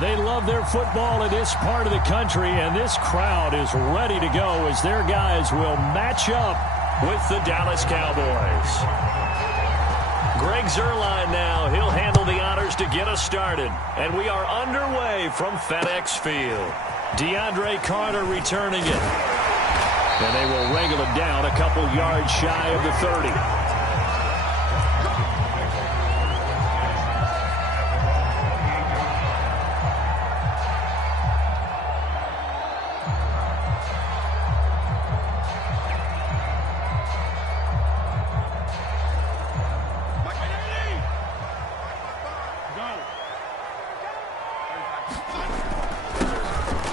They love their football in this part of the country, and this crowd is ready to go as their guys will match up with the Dallas Cowboys. Greg Zuerlein now. He'll handle the honors to get us started. And we are underway from FedEx Field. DeAndre Carter returning it. And they will wrangle it down a couple yards shy of the 30.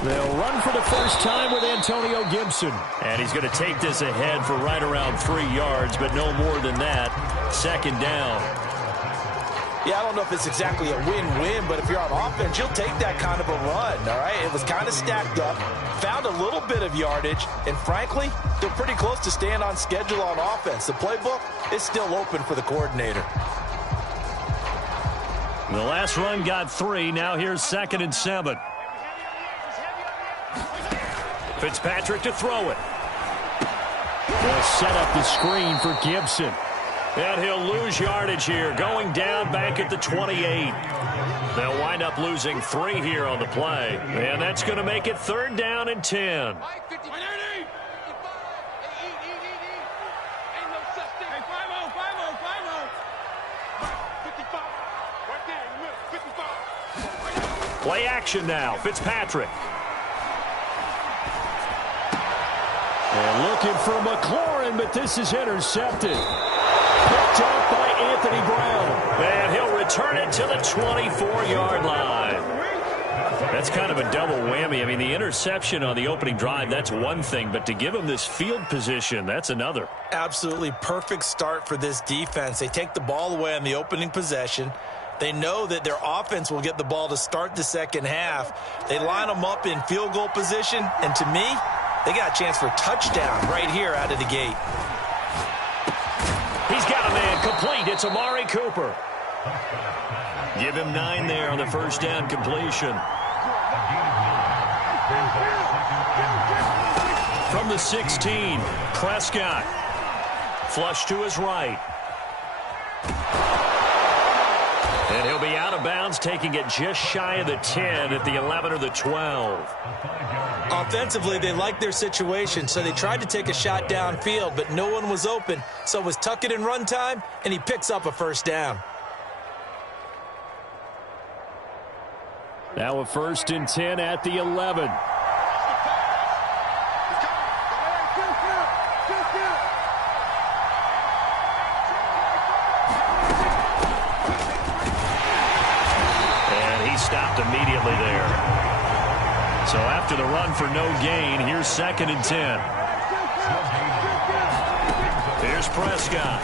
They'll run for the first time with Antonio Gibson. And he's going to take this ahead for right around 3 yards, but no more than that. Second down. Yeah, I don't know if it's exactly a win-win, but if you're on offense, you'll take that kind of a run, all right? It was kind of stacked up, found a little bit of yardage, and frankly, they're pretty close to staying on schedule on offense. The playbook is still open for the coordinator. The last run got 3. Now here's 2nd and 7. Fitzpatrick to throw it. They'll set up the screen for Gibson. And he'll lose yardage here, going down back at the 28. They'll wind up losing 3 here on the play. And that's going to make it 3rd down and 10. Play action now. Fitzpatrick. And looking for McLaurin, but this is intercepted. Picked up by Anthony Brown. And he'll return it to the 24-yard line. That's kind of a double whammy. I mean, the interception on the opening drive, that's one thing. But to give him this field position, that's another. Absolutely perfect start for this defense. They take the ball away on the opening possession. They know that their offense will get the ball to start the second half. They line them up in field goal position. And to me, they got a chance for a touchdown right here out of the gate. He's got a man complete. It's Amari Cooper. Give him 9 there on the first down completion. From the 16, Prescott. Flush to his right. And he'll be out of bounds, taking it just shy of the 10 at the 11 or the 12. Offensively, they liked their situation, so they tried to take a shot downfield, but no one was open. So it was tuck it in run time, and he picks up a first down. Now a 1st and 10 at the 11. And he stopped immediately there. So after the run for no gain, here's 2nd and 10. Here's Prescott.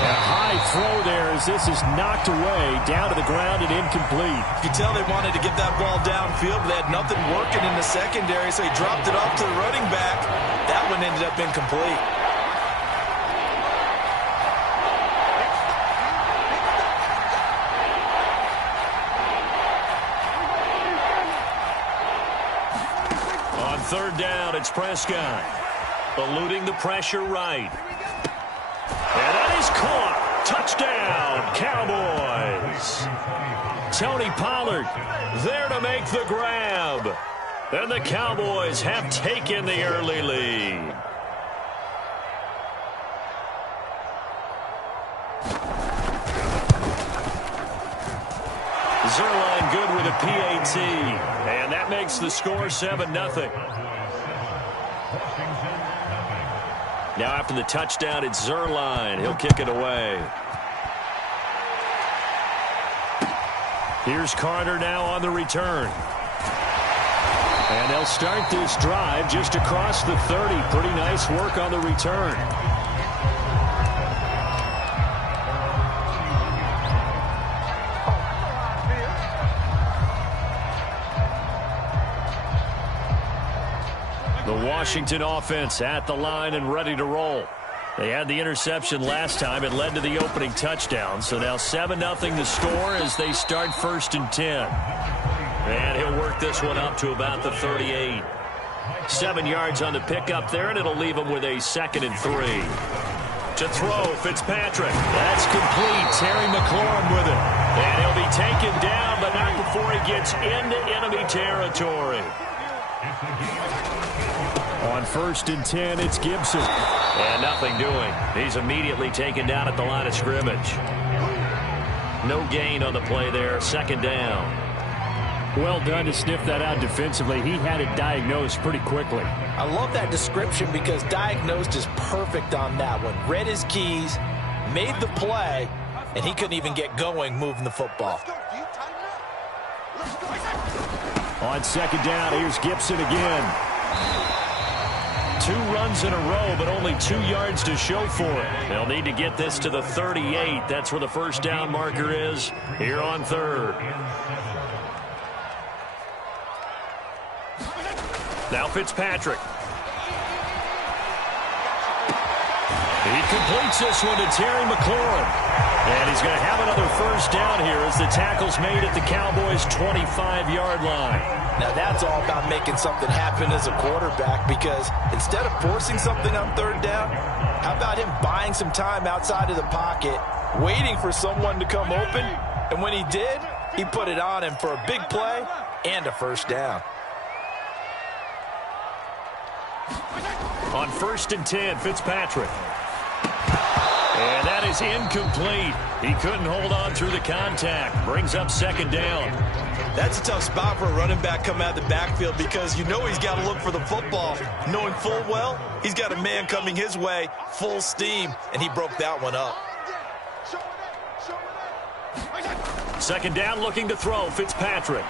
A high throw there as this is knocked away, down to the ground and incomplete. You can tell they wanted to get that ball downfield, but they had nothing working in the secondary, so he dropped it off to the running back. That one ended up incomplete. On 3rd down, it's Prescott. Eluding the pressure right. And that is caught. Touchdown, Cowboys. Tony Pollard there to make the grab. And the Cowboys have taken the early lead. Zuerlein good with a PAT. And that makes the score 7-0. Now after the touchdown, it's Zuerlein. He'll kick it away. Here's Carter now on the return. And they'll start this drive just across the 30. Pretty nice work on the return. The Washington offense at the line and ready to roll. They had the interception last time. It led to the opening touchdown. So now 7-0 the score as they start 1st and 10. And he'll work this one up to about the 38. 7 yards on the pickup there, and it'll leave him with a 2nd and 3. To throw, Fitzpatrick. That's complete. Terry McLaurin with it. And he'll be taken down, but not before he gets into enemy territory. On 1st and 10, it's Gibson. And nothing doing. He's immediately taken down at the line of scrimmage. No gain on the play there. 2nd down. Well done to sniff that out defensively. He had it diagnosed pretty quickly. I love that description because diagnosed is perfect on that one. Read his keys, made the play, and he couldn't even get going moving the football. On 2nd down, here's Gibson again. 2 runs in a row, but only 2 yards to show for it. They'll need to get this to the 38. That's where the 1st down marker is here on 3rd. Now Fitzpatrick. He completes this one to Terry McLaurin. And he's going to have another 1st down here as the tackle's made at the Cowboys' 25-yard line. Now that's all about making something happen as a quarterback, because instead of forcing something on 3rd down, how about him buying some time outside of the pocket, waiting for someone to come open, and when he did, he put it on him for a big play and a 1st down. On 1st and 10, Fitzpatrick. And that is incomplete. He couldn't hold on through the contact. Brings up 2nd down. That's a tough spot for a running back coming out of the backfield, because you know he's got to look for the football, knowing full well he's got a man coming his way, full steam, and he broke that one up. 2nd down, looking to throw, Fitzpatrick.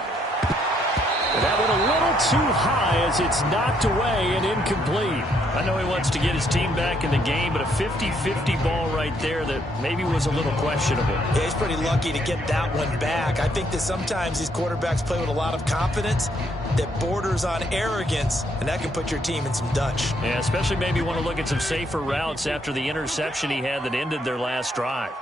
That one a little too high as it's knocked away and incomplete. I know he wants to get his team back in the game, but a 50-50 ball right there that maybe was a little questionable. Yeah, he's pretty lucky to get that one back. I think that sometimes these quarterbacks play with a lot of confidence that borders on arrogance, and that can put your team in some Dutch. Yeah, especially maybe want to look at some safer routes after the interception he had that ended their last drive.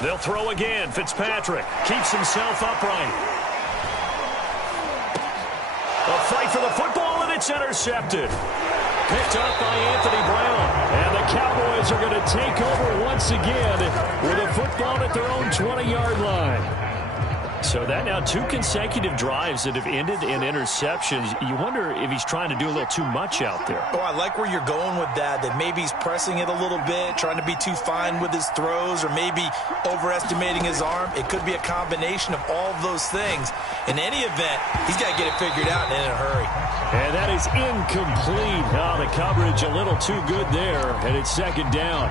They'll throw again. Fitzpatrick keeps himself upright. A fight for the football, and it's intercepted. Picked up by Anthony Brown. And the Cowboys are going to take over once again with a football at their own 20-yard line. So that now 2 consecutive drives that have ended in interceptions. You wonder if he's trying to do a little too much out there. Oh, I like where you're going with that maybe he's pressing it a little bit, trying to be too fine with his throws, or maybe overestimating his arm. It could be a combination of all of those things. In any event, he's got to get it figured out and in a hurry. And that is incomplete. Oh, the coverage a little too good there, and it's 2nd down.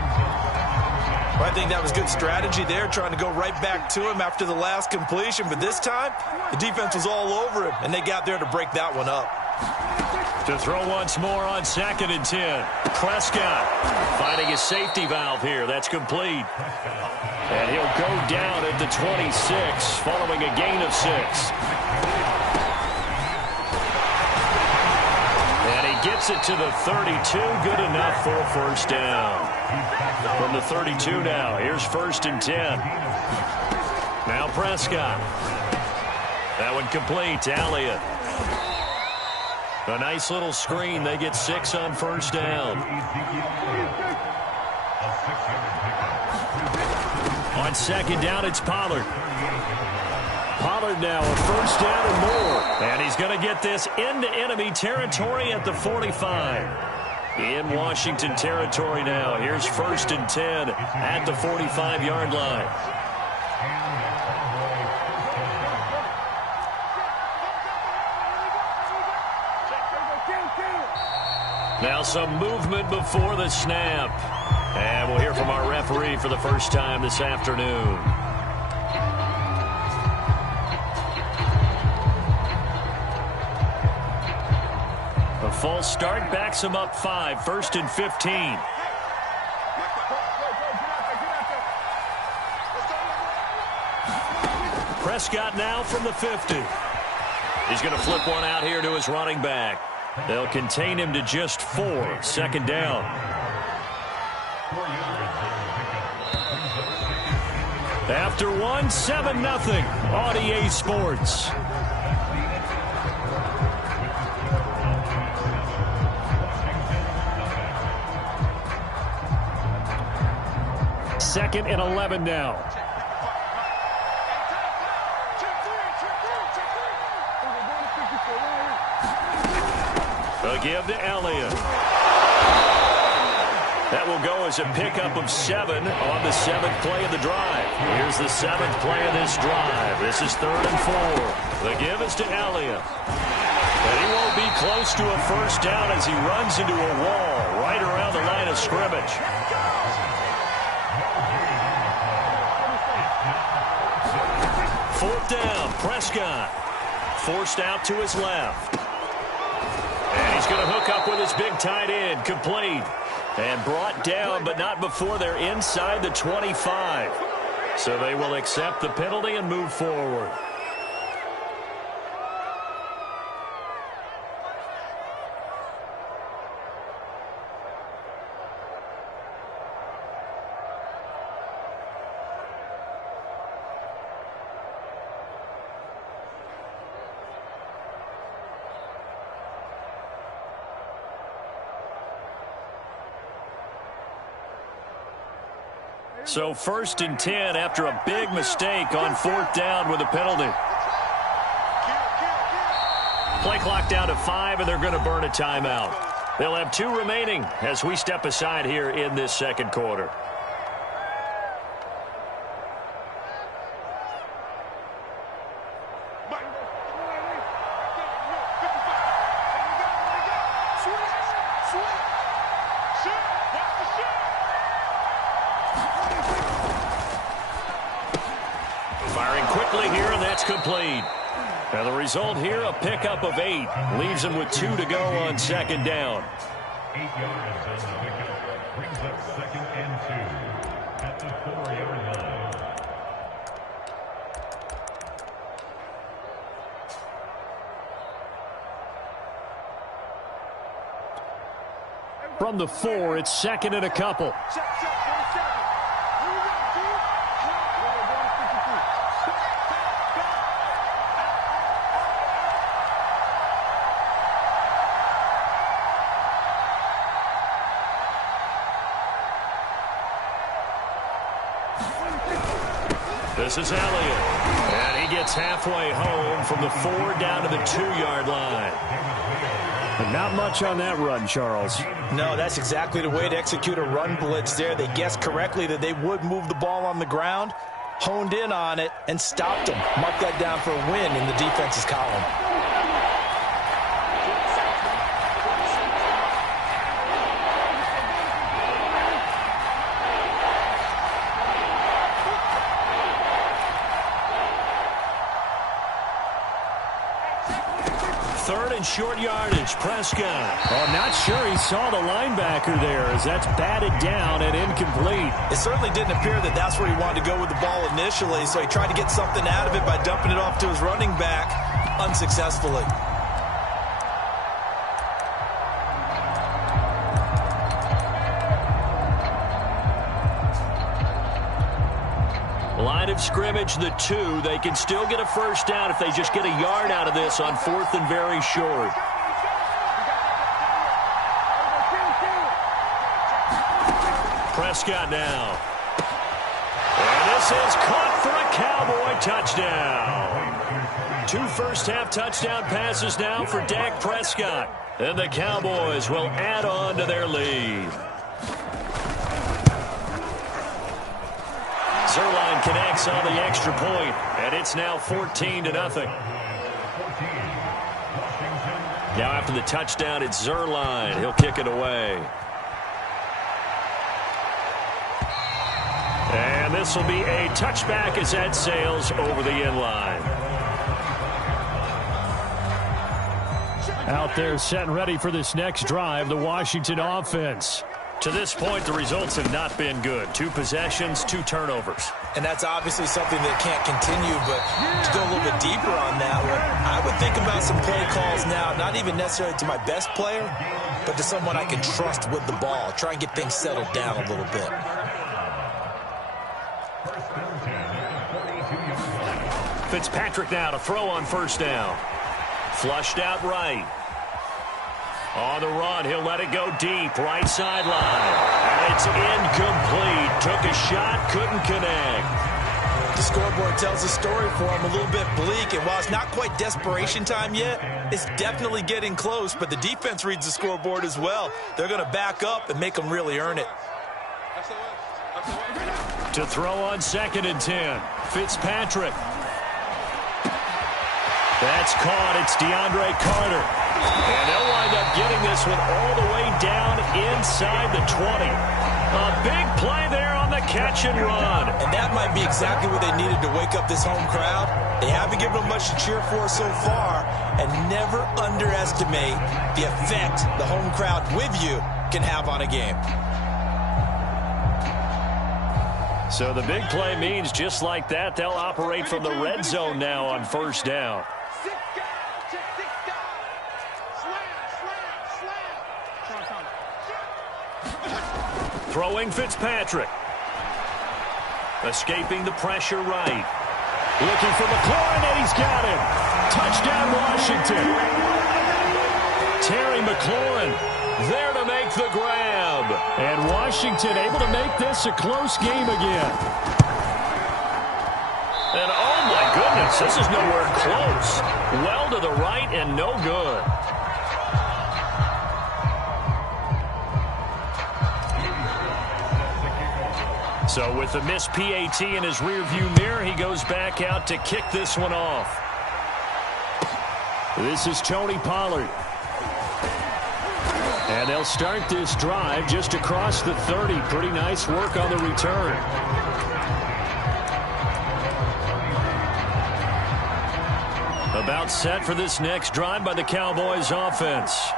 Well, I think that was good strategy there, trying to go right back to him after the last completion. But this time, the defense was all over him, and they got there to break that one up. To throw once more on 2nd and 10. Prescott finding his safety valve here. That's complete. And he'll go down at the 26 following a gain of 6. And he gets it to the 32. Good enough for a 1st down. From the 32 now, here's 1st and 10. Now Prescott. That one complete to Elliott. A nice little screen. They get 6 on 1st down. On 2nd down, it's Pollard. Pollard now a 1st down and more. And he's going to get this into enemy territory at the 45. In Washington territory now. Here's 1st and 10 at the 45-yard line. Now some movement before the snap. And we'll hear from our referee for the first time this afternoon. A false start backs him up 5. 1st and 15. Prescott now from the 50. He's going to flip one out here to his running back. They'll contain him to just 4. 2nd down. After 1, 7-0 on EA Sports. Second and 11 now. A give to Elliott. That will go as a pickup of 7 on the 7th play of the drive. Here's the 7th play of this drive. This is 3rd and 4. The give is to Elliott. And he won't be close to a first down as he runs into a wall right around the line of scrimmage. Fourth down, Prescott. Forced out to his left. And he's going to hook up with his big tight end, complete. And brought down, but not before they're inside the 25. So they will accept the penalty and move forward. So 1st and 10 after a big mistake on 4th down with a penalty. Play clock down to 5, and they're going to burn a timeout. They'll have 2 remaining as we step aside here in this 2nd quarter. Complete. And the result here, a pickup of 8. Leaves him with 2 to go on 2nd down. 8 yards on the pickup. Brings up 2nd and 2 at the 4-yard line. From the 4, it's 2nd and a couple. This is Elliott. And he gets halfway home from the 4 down to the 2-yard line. And not much on that run, Charles. No, that's exactly the way to execute a run blitz there. They guessed correctly that they would move the ball on the ground, honed in on it, and stopped them. Mark that down for a win in the defense's column. Short yardage, Prescott. Oh, not sure he saw the linebacker there as that's batted down and incomplete. It certainly didn't appear that that's where he wanted to go with the ball initially, so he tried to get something out of it by dumping it off to his running back unsuccessfully. Line of scrimmage, the 2. They can still get a first down if they just get a yard out of this on 4th and very short. Prescott now. And this is caught for a Cowboy touchdown. 2 first-half touchdown passes now for Dak Prescott. And the Cowboys will add on to their lead. Zerline connects on the extra point, and it's now 14-0. Now after the touchdown, it's Zerline. He'll kick it away. And this will be a touchback as that sails over the end line. Out there set and ready for this next drive, the Washington offense. To this point, the results have not been good. 2 possessions, 2 turnovers. And that's obviously something that can't continue, but to go a little bit deeper on that one, I would think about some play calls now, not even necessarily to my best player, but to someone I can trust with the ball. Try and get things settled down a little bit. Fitzpatrick now to throw on first down. Flushed out right. On the run, he'll let it go deep, right sideline. And it's incomplete. Took a shot, couldn't connect. The scoreboard tells a story for him, a little bit bleak, and while it's not quite desperation time yet, it's definitely getting close, but the defense reads the scoreboard as well. They're going to back up and make them really earn it. To throw on 2nd and 10, Fitzpatrick. That's caught. It's DeAndre Carter. And they'll wind up getting this one all the way down inside the 20. A big play there on the catch and run. And that might be exactly what they needed to wake up this home crowd. They haven't given them much to cheer for so far. And never underestimate the effect the home crowd with you can have on a game. So the big play means just like that, they'll operate from the red zone now on first down. Throwing Fitzpatrick. Escaping the pressure right. Looking for McLaurin, and he's got him. Touchdown, Washington. Terry McLaurin there to make the grab. And Washington able to make this a close game again. And oh my goodness, this is nowhere close. Well to the right and no good. So with the missed PAT in his rearview mirror, he goes back out to kick this one off. This is Tony Pollard. And they'll start this drive just across the 30. Pretty nice work on the return. About set for this next drive by the Cowboys offense.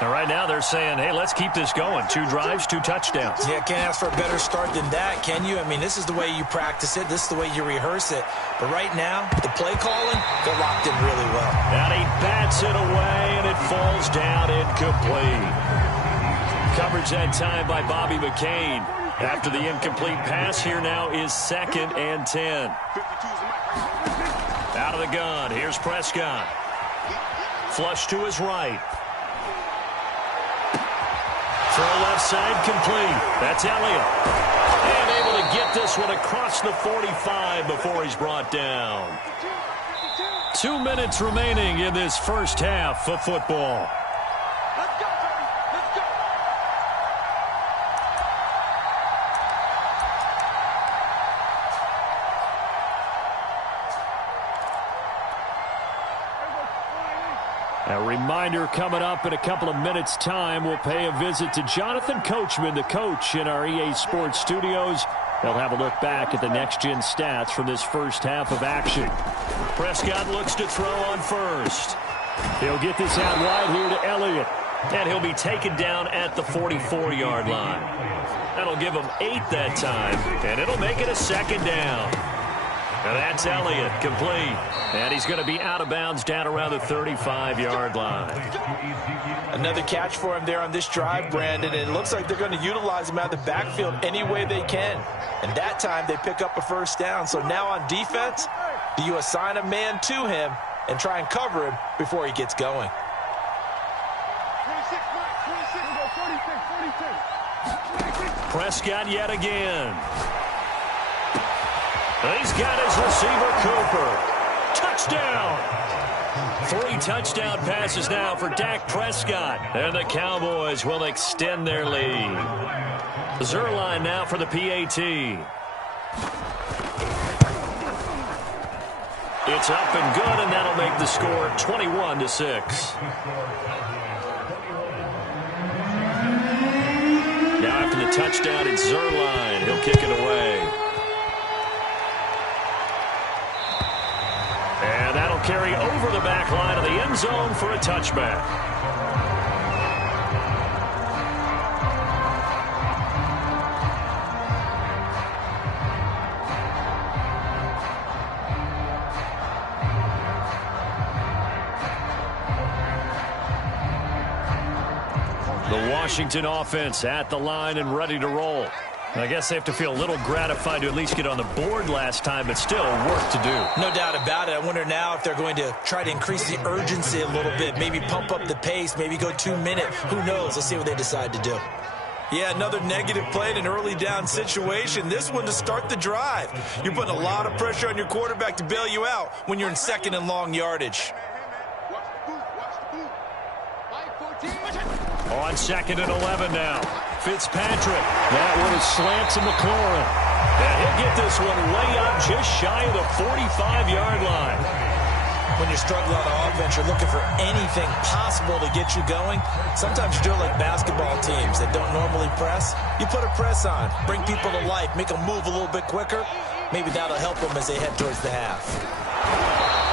And right now they're saying, hey, let's keep this going. 2 drives, 2 touchdowns. Yeah, can't ask for a better start than that, can you? I mean, this is the way you practice it. This is the way you rehearse it. But right now, the play calling, they're locked in really well. And he bats it away, and it falls down incomplete. Coverage that time by Bobby McCain. After the incomplete pass, here now is 2nd and 10. Out of the gun, here's Prescott. Flush to his right. Throw left side complete. That's Elliott. And able to get this one across the 45 before he's brought down. 2 minutes remaining in this first half of football. A reminder coming up in a couple of minutes' time. We'll pay a visit to Jonathan Coachman, the coach in our EA Sports studios. They'll have a look back at the next-gen stats from this first half of action. Prescott looks to throw on first. He'll get this out wide here to Elliott. And he'll be taken down at the 44-yard line. That'll give him 8 that time, and it'll make it a 2nd down. And that's Elliott, complete. And he's going to be out of bounds down around the 35-yard line. Another catch for him there on this drive, Brandon. And it looks like they're going to utilize him out of the backfield any way they can. And that time they pick up a first down. So now on defense, do you assign a man to him and try and cover him before he gets going? 46. Prescott yet again. He's got his receiver, Cooper. Touchdown! 3 touchdown passes now for Dak Prescott. And the Cowboys will extend their lead. Zerline now for the PAT. It's up and good, and that'll make the score 21-6. Now after the touchdown, it's Zerline. He'll kick it away. And that'll carry over the back line of the end zone for a touchback. Washington offense at the line and ready to roll. I guess they have to feel a little gratified to at least get on the board last time, but still work to do. No doubt about it. I wonder now if they're going to try to increase the urgency a little bit, maybe pump up the pace, maybe go 2 minutes. Who knows? Let's see what they decide to do. Yeah, another negative play in an early down situation. This one to start the drive. You're putting a lot of pressure on your quarterback to bail you out when you're in second and long yardage. On 2nd and 11 now. Fitzpatrick. That one is slant to McLaurin. And he'll get this one way up just shy of the 45-yard line. When you're struggling on offense, you're looking for anything possible to get you going. Sometimes you're doing like basketball teams that don't normally press. You put a press on, bring people to life, make them move a little bit quicker. Maybe that'll help them as they head towards the half.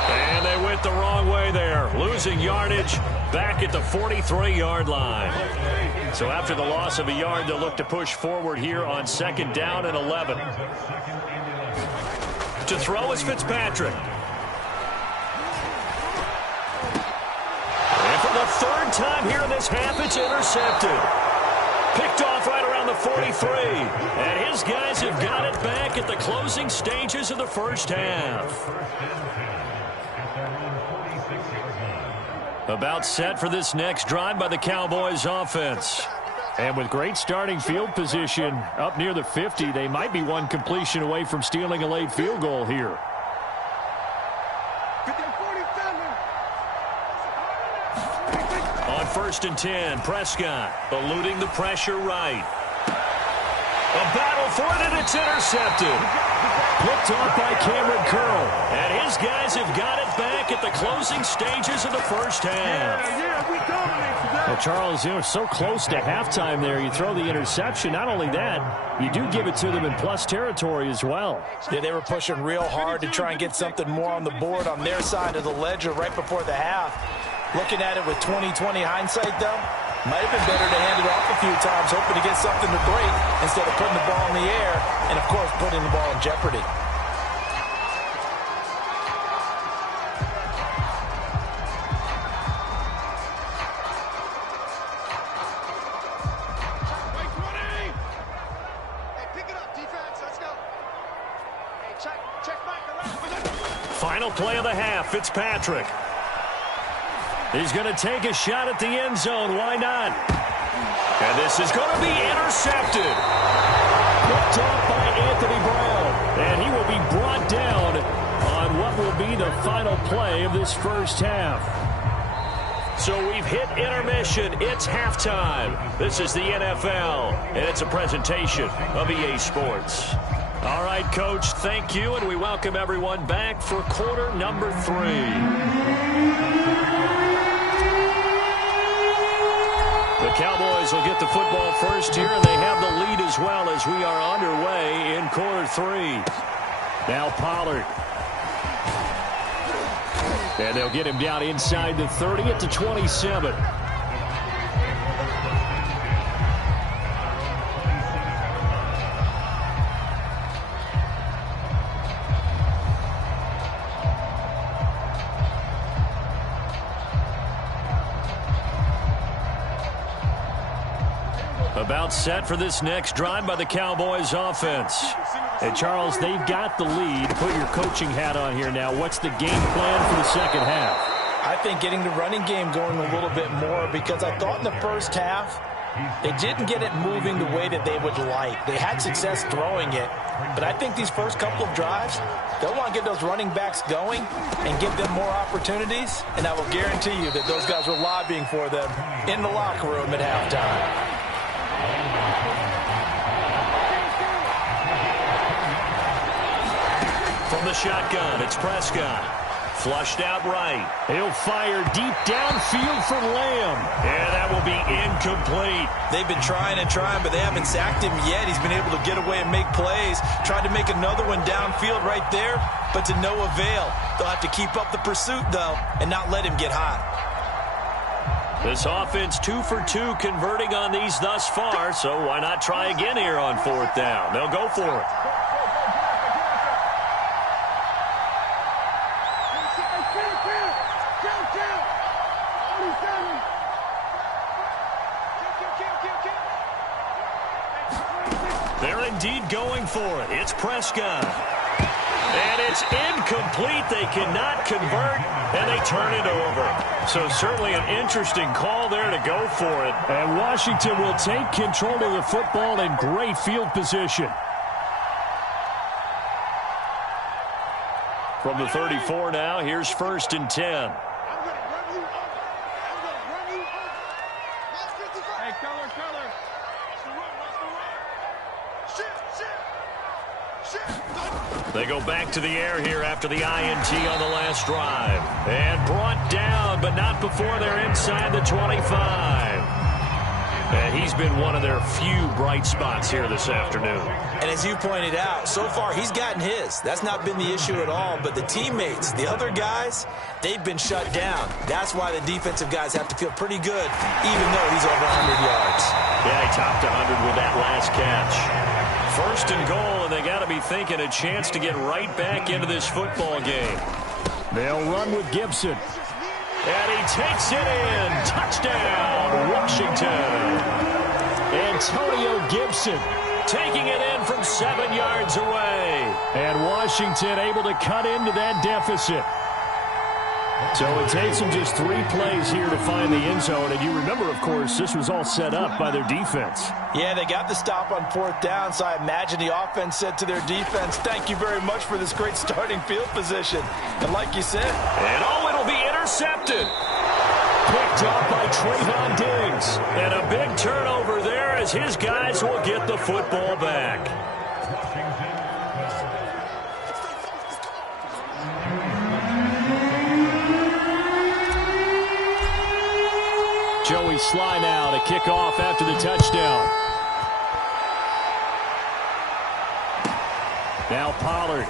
And they went the wrong way there. Losing yardage back at the 43-yard line. So after the loss of a yard, they'll look to push forward here on 2nd down and 11. To throw is Fitzpatrick. And for the 3rd time here in this half, it's intercepted. Picked off right around the 43. And his guys have got it back at the closing stages of the first half. About set for this next drive by the Cowboys offense. And with great starting field position up near the 50, they might be one completion away from stealing a late field goal here. On 1st and 10, Prescott eluding the pressure right. A battle for it, and it's intercepted. Picked off by Cameron Curl. And his guys have got it back at the closing stages of the first half. Well, Charles, you know, so close to halftime there. You throw the interception. Not only that, you do give it to them in plus territory as well. Yeah, they were pushing real hard to try and get something more on the board on their side of the ledger right before the half. Looking at it with 20/20 hindsight, though, might have been better to hand it off a few times, hoping to get something to break instead of putting the ball in the air and, of course, putting the ball in jeopardy. Final play of the half, Fitzpatrick. He's going to take a shot at the end zone. Why not? And this is going to be intercepted. Picked off by Anthony Brown. And he will be brought down on what will be the final play of this first half. So we've hit intermission. It's halftime. This is the NFL, and it's a presentation of EA Sports. All right, Coach, thank you, and we welcome everyone back for quarter number 3. The Cowboys will get the football first here, and they have the lead as well as we are underway in quarter 3. Now Pollard. And they'll get him down inside the 30 at the 27. About set for this next drive by the Cowboys offense. And Charles, they've got the lead. Put your coaching hat on here now. What's the game plan for the second half? I think getting the running game going a little bit more, because I thought in the first half they didn't get it moving the way that they would like. They had success throwing it, but I think these first couple of drives, they'll want to get those running backs going and give them more opportunities, and I will guarantee you that those guys were lobbying for them in the locker room at halftime. From the shotgun, it's Prescott. Flushed out right. He'll fire deep downfield for Lamb. And that will be incomplete. They've been trying and trying, but they haven't sacked him yet. He's been able to get away and make plays. Tried to make another one downfield right there, but to no avail. They'll have to keep up the pursuit, though, and not let him get hot. This offense 2 for 2 converting on these thus far, so why not try again here on 4th down? They'll go for it. indeed going for it. It's Prescott. And it's incomplete. They cannot convert, and they turn it over. So certainly an interesting call there to go for it. And Washington will take control of the football in great field position. From the 34 now, here's 1st and 10. They go back to the air here after the INT on the last drive. And brought down, but not before they're inside the 25. And he's been one of their few bright spots here this afternoon. And as you pointed out, so far he's gotten his. That's not been the issue at all. But the teammates, the other guys, they've been shut down. That's why the defensive guys have to feel pretty good, even though he's over 100 yards. Yeah, he topped 100 with that last catch. 1st and goal, and they got to be thinking a chance to get right back into this football game. They'll run with Gibson. And he takes it in. Touchdown, Washington. Antonio Gibson taking it in from 7 yards away. And Washington able to cut into that deficit. So it takes them just 3 plays here to find the end zone. And you remember, of course, this was all set up by their defense. Yeah, they got the stop on 4th down, so I imagine the offense said to their defense, thank you very much for this great starting field position. And like you said, and it'll be intercepted. Picked up by Trayvon Diggs. And a big turnover there as his guys will get the football back. Joey Sly now to kick off after the touchdown. Now Pollard.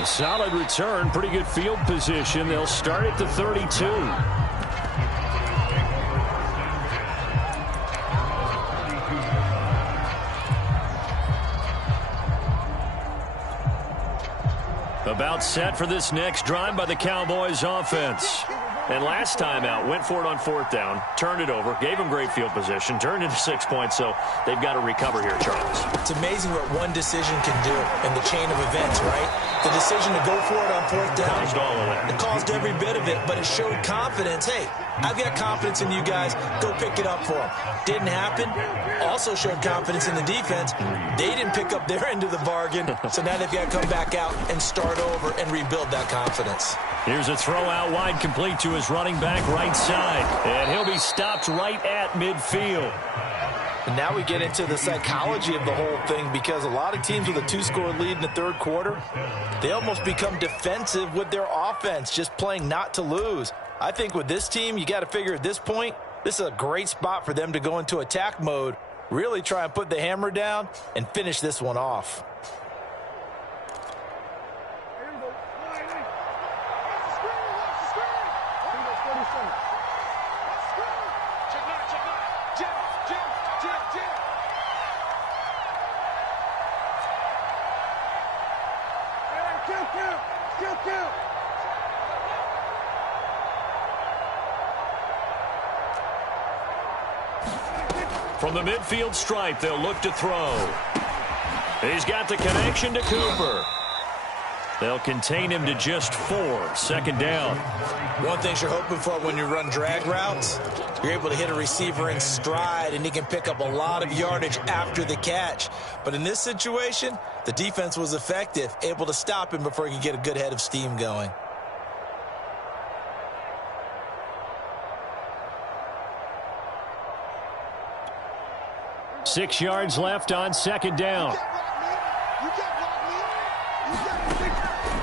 A solid return, pretty good field position. They'll start at the 32. About set for this next drive by the Cowboys offense. And last time out, went for it on 4th down, turned it over, gave them great field position, turned into 6 points, so they've got to recover here, Charles. It's amazing what one decision can do in the chain of events, right? The decision to go for it on 4th down, caused all of that. It caused every bit of it, but it showed confidence. Hey, I've got confidence in you guys. Go pick it up for them. Didn't happen. Also showed confidence in the defense. They didn't pick up their end of the bargain, so now they've got to come back out and start over and rebuild that confidence. Here's a throw out wide complete to his running back right side. And he'll be stopped right at midfield. And now we get into the psychology of the whole thing, because a lot of teams with a 2-score lead in the 3rd quarter, they almost become defensive with their offense, just playing not to lose. I think with this team, you got to figure at this point, this is a great spot for them to go into attack mode, really try and put the hammer down and finish this one off. From the midfield stripe, they'll look to throw. He's got the connection to Cooper. They'll contain him to just 4. 2nd down. One thing you're hoping for when you run drag routes, you're able to hit a receiver in stride, and he can pick up a lot of yardage after the catch. But in this situation, the defense was effective, able to stop him before he could get a good head of steam going. Six yards left on 2nd down.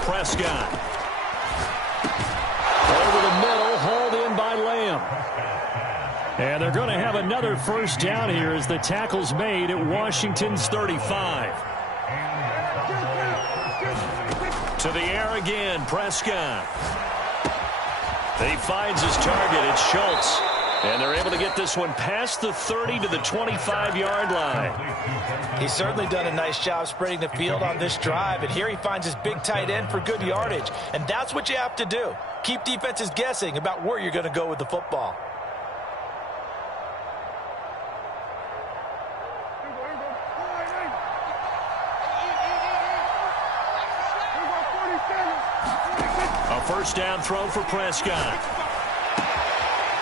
Prescott. Over the middle, hauled in by Lamb. And they're going to have another 1st down here as the tackle's made at Washington's 35. To the air again, Prescott. He finds his target. It's Schultz. And they're able to get this one past the 30 to the 25-yard line. He's certainly done a nice job spreading the field on this drive. And here he finds his big tight end for good yardage. And that's what you have to do. Keep defenses guessing about where you're going to go with the football. first down throw for Prescott.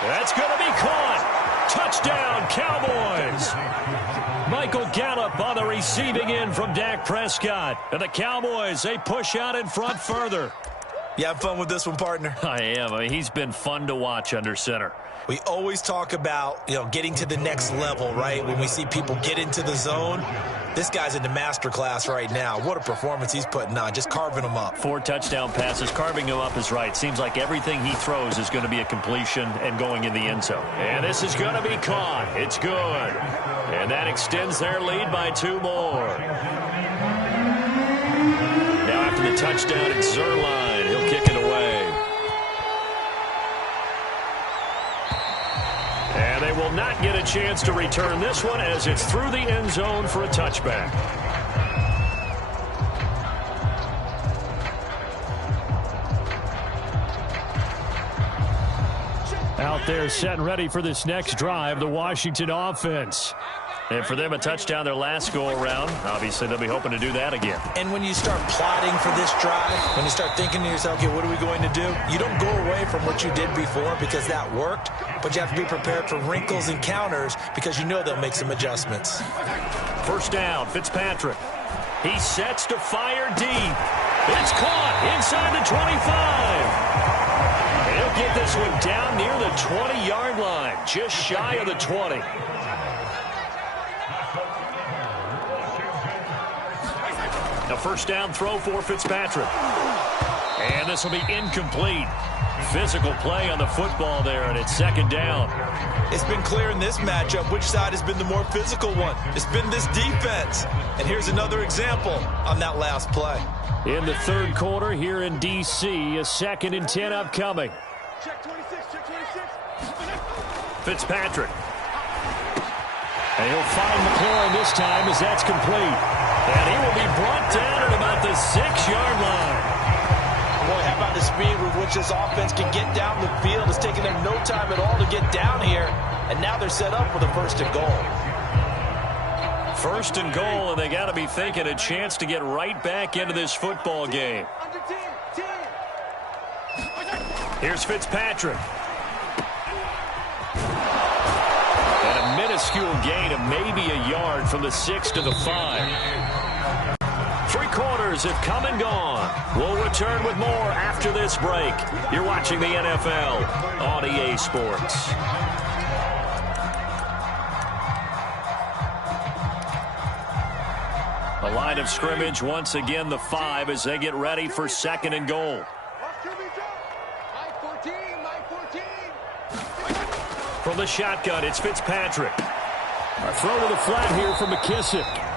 That's going to be caught. Touchdown, Cowboys. Michael Gallup on the receiving end from Dak Prescott. And the Cowboys, they push out in front further. You have fun with this one, partner? I am. I mean, he's been fun to watch under center. We always talk about, getting to the next level, right? When we see people get into the zone, this guy's in the master class right now. What a performance he's putting on, just carving them up. 4 touchdown passes. Carving him up is right. Seems like everything he throws is going to be a completion and going in the end zone. And this is going to be caught. It's good. And that extends their lead by 2 more. Now after the touchdown, it's Zerline. He'll kick it away. And they will not get a chance to return this one as it's through the end zone for a touchback. Out there set and ready for this next drive, the Washington offense. And for them, a touchdown their last go-around. Obviously, they'll be hoping to do that again. And when you start plotting for this drive, when you start thinking to yourself, okay, what are we going to do? You don't go away from what you did before because that worked, but you have to be prepared for wrinkles and counters because you know they'll make some adjustments. First down, Fitzpatrick. He sets to fire deep. It's caught inside the 25. He'll get this one down near the 20-yard line, just shy of the 20. A first down throw for Fitzpatrick. And this will be incomplete. Physical play on the football there, and it's second down. It's been clear in this matchup which side has been the more physical one. It's been this defense. And here's another example on that last play. In the third quarter here in D.C., a 2nd and 10 upcoming. Check 26, check 26. Fitzpatrick. And he'll find McLaurin this time as that's complete. And he will be brought down at about the 6-yard line. Boy, how about the speed with which this offense can get down the field? It's taken them no time at all to get down here. And now they're set up with a 1st and goal. 1st and goal, and they got to be thinking a chance to get right back into this football game. Here's Fitzpatrick. And a minuscule gain of maybe a yard from the 6 to the 5. 3 quarters have come and gone. We'll return with more after this break. You're watching the NFL on EA Sports. A line of scrimmage once again, the 5 as they get ready for 2nd and goal. From the shotgun, it's Fitzpatrick. A throw to the flat here for McKissick.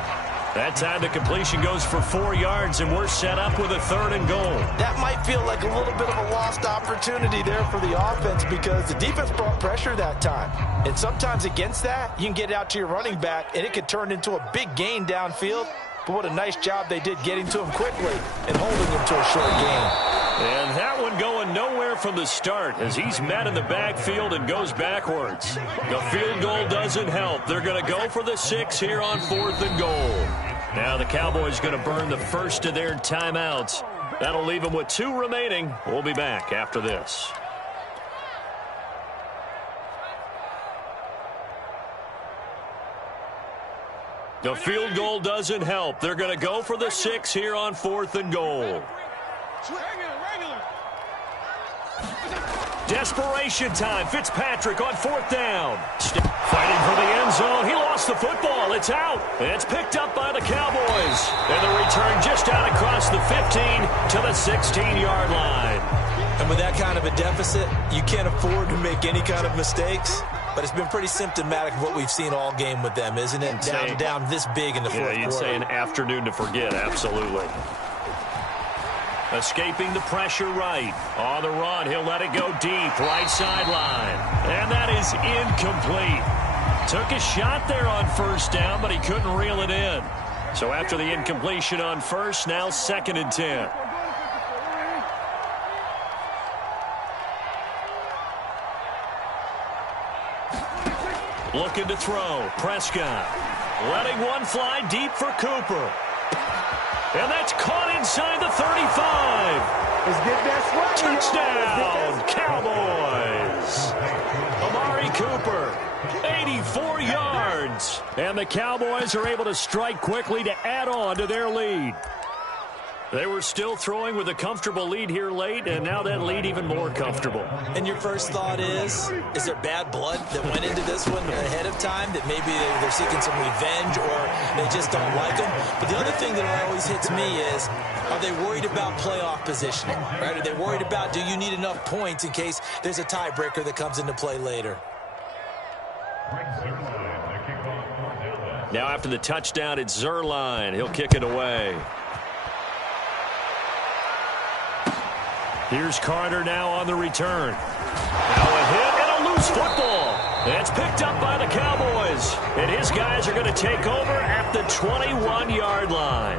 That time the completion goes for 4 yards, and we're set up with a 3rd and goal. That might feel like a little bit of a lost opportunity there for the offense because the defense brought pressure that time. And sometimes against that, you can get out to your running back, and it could turn into a big gain downfield. But what a nice job they did getting to him quickly and holding him to a short gain. And that one going nowhere from the start as he's met in the backfield and goes backwards. The field goal doesn't help. They're going to go for the 6 here on 4th and goal. Now the Cowboys going to burn the first of their timeouts. That'll leave them with 2 remaining. We'll be back after this. The field goal doesn't help. They're going to go for the 6 here on 4th and goal. Desperation time. Fitzpatrick on 4th down. Fighting for the end zone. He lost the football. It's out. And it's picked up by the Cowboys. And the return just out across the 15 to the 16-yard line. And with that kind of a deficit, you can't afford to make any kind of mistakes. But it's been pretty symptomatic of what we've seen all game with them, isn't it? Down this big in the fourth quarter. You'd say an afternoon to forget, absolutely. Escaping the pressure right. On the run, he'll let it go deep, right sideline. And that is incomplete. Took a shot there on 1st down, but he couldn't reel it in. So after the incompletion on 1st, now 2nd and 10. Looking to throw. Prescott. Letting one fly deep for Cooper. And that's caught inside the 35. Let's get that swag. Touchdown, Cowboys. Amari Cooper, 84 yards. And the Cowboys are able to strike quickly to add on to their lead. They were still throwing with a comfortable lead here late, and now that lead even more comfortable. And your first thought is there bad blood that went into this one ahead of time, that maybe they're seeking some revenge or they just don't like them? But the other thing that always hits me is, are they worried about playoff positioning? Right? Are they worried about, do you need enough points in case there's a tiebreaker that comes into play later? Now after the touchdown, it's Zuerlein. He'll kick it away. Here's Carter now on the return. Now a hit and a loose football. It's picked up by the Cowboys. And his guys are going to take over at the 21-yard line.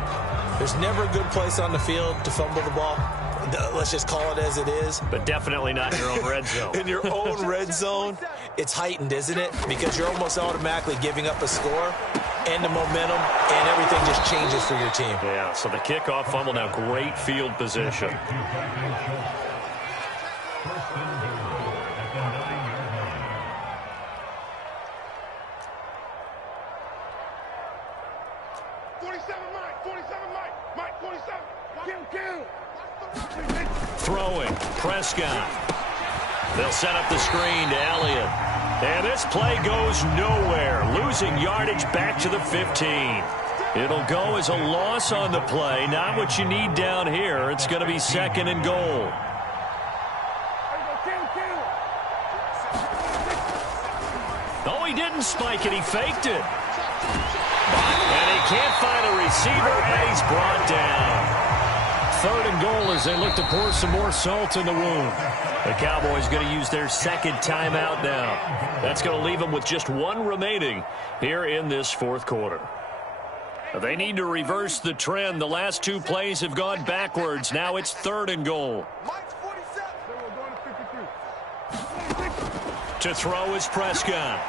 There's never a good place on the field to fumble the ball. Let's just call it as it is. But definitely not in your own red zone. In your own red zone, it's heightened, isn't it? Because you're almost automatically giving up a score and the momentum, and everything just changes for your team. Yeah, so the kickoff fumble, now great field position. Throwing, Prescott. They'll set up the screen to Elliott. And this play goes nowhere, losing yardage back to the 15. It'll go as a loss on the play, not what you need down here. It's going to be 2nd and goal. Oh, he didn't spike it, he faked it. And he can't find a receiver, and he's brought down. 3rd and goal as they look to pour some more salt in the wound. The Cowboys going to use their 2nd timeout now. That's going to leave them with just 1 remaining here in this 4th quarter. They need to reverse the trend. The last 2 plays have gone backwards. Now it's 3rd and goal. To throw is Prescott.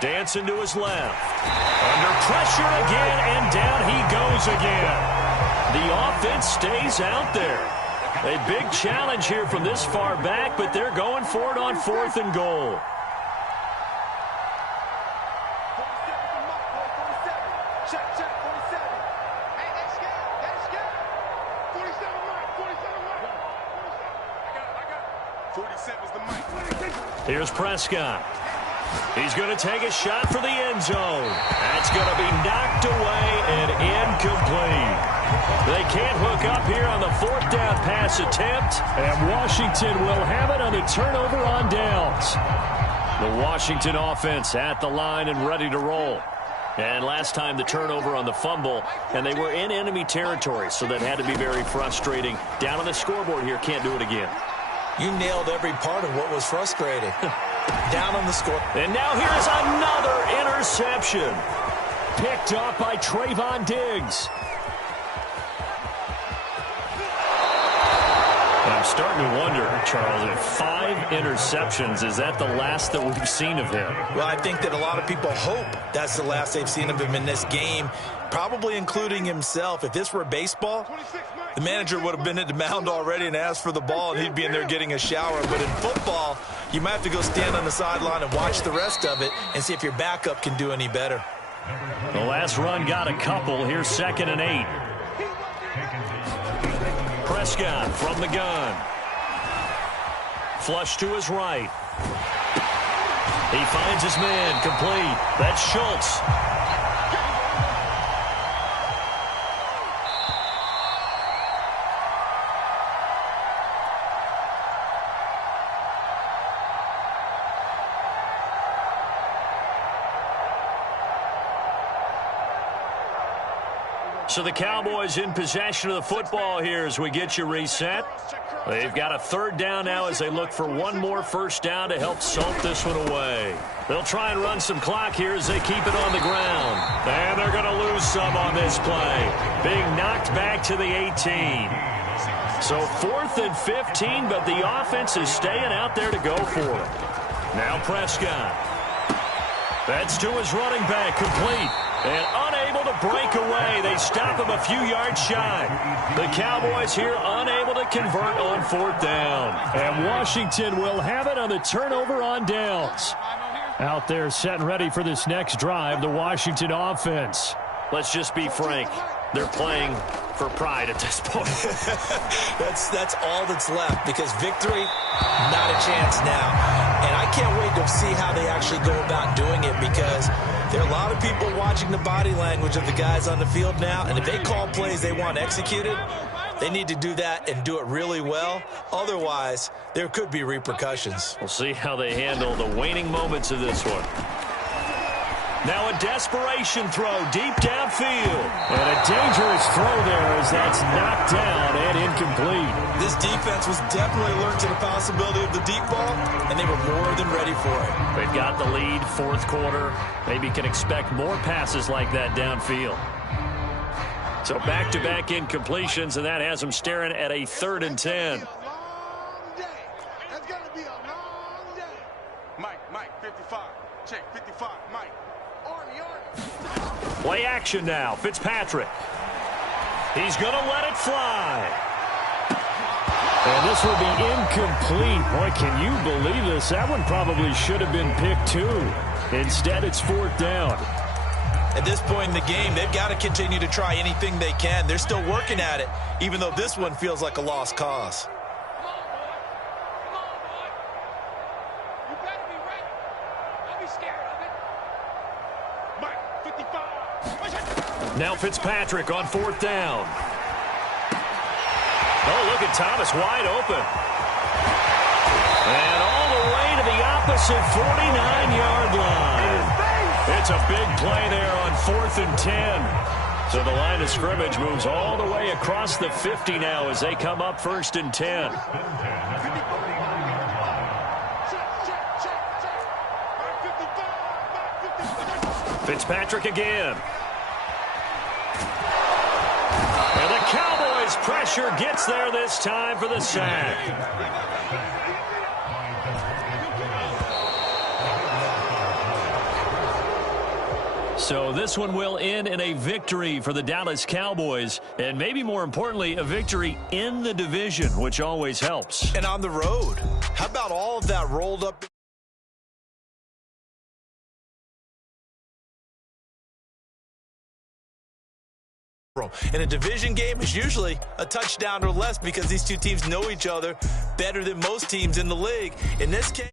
Dancing to his left. Under pressure again, and down he goes again. The offense stays out there. A big challenge here from this far back, but they're going for it on 4th and goal. Here's Prescott. He's going to take a shot for the end zone. That's going to be knocked away and incomplete. They can't hook up here on the 4th down pass attempt. And Washington will have it on the turnover on downs. The Washington offense at the line and ready to roll. And last time the turnover on the fumble, and they were in enemy territory, so that had to be very frustrating. Down on the scoreboard here, can't do it again. You nailed every part of what was frustrating. Down on the score. And now here's another interception. Picked up by Trayvon Diggs. And I'm starting to wonder, Charles, if 5 interceptions, is that the last that we've seen of him? Well, I think that a lot of people hope that's the last they've seen of him in this game, probably including himself. If this were baseball, the manager would have been at the mound already and asked for the ball, and he'd be in there getting a shower. But in football, you might have to go stand on the sideline and watch the rest of it and see if your backup can do any better. The last run got a couple. Here's 2nd and 8. Prescott from the gun. Flush to his right. He finds his man complete. That's Schultz. So the Cowboys in possession of the football here as we get you reset. They've got a 3rd down now as they look for 1 more 1st down to help salt this one away. They'll try and run some clock here as they keep it on the ground. And they're going to lose some on this play. Being knocked back to the 18. So 4th and 15, but the offense is staying out there to go for it. Now Prescott. That's to his running back, complete. And unable able to break away. They stop him a few yards shy. The Cowboys here unable to convert on 4th down. And Washington will have it on the turnover on downs. Out there set and ready for this next drive, the Washington offense. Let's just be frank. They're playing for pride at this point. That's all that's left, because victory, not a chance now. And I can't wait to see how they actually go about doing it, because there are a lot of people watching the body language of the guys on the field now, and if they call plays they want executed, they need to do that and do it really well. Otherwise, there could be repercussions. We'll see how they handle the waning moments of this one. Now a desperation throw deep downfield. And a dangerous throw there as that's knocked down and incomplete. This defense was definitely alert to the possibility of the deep ball, and they were more than ready for it. They've got the lead, 4th quarter. Maybe can expect more passes like that downfield. So back-to-back incompletions, and that has them staring at a 3rd and 10. That's going to be a long day. Mike, 55. Check, 55, Mike. Play action now. Fitzpatrick. He's going to let it fly. And this will be incomplete. Boy, can you believe this? That one probably should have been picked too. Instead, it's 4th down. At this point in the game, they've got to continue to try anything they can. They're still working at it, even though this one feels like a lost cause. Now Fitzpatrick on 4th down. Oh, look at Thomas wide open. And all the way to the opposite 49-yard line. It's a big play there on 4th and 10. So the line of scrimmage moves all the way across the 50 now as they come up 1st and 10. Fitzpatrick again. And the Cowboys' pressure gets there this time for the sack. So this one will end in a victory for the Dallas Cowboys, and maybe more importantly, a victory in the division, which always helps. And on the road, how about all of that rolled up? In a division game, it's usually a touchdown or less, because these two teams know each other better than most teams in the league. In this case,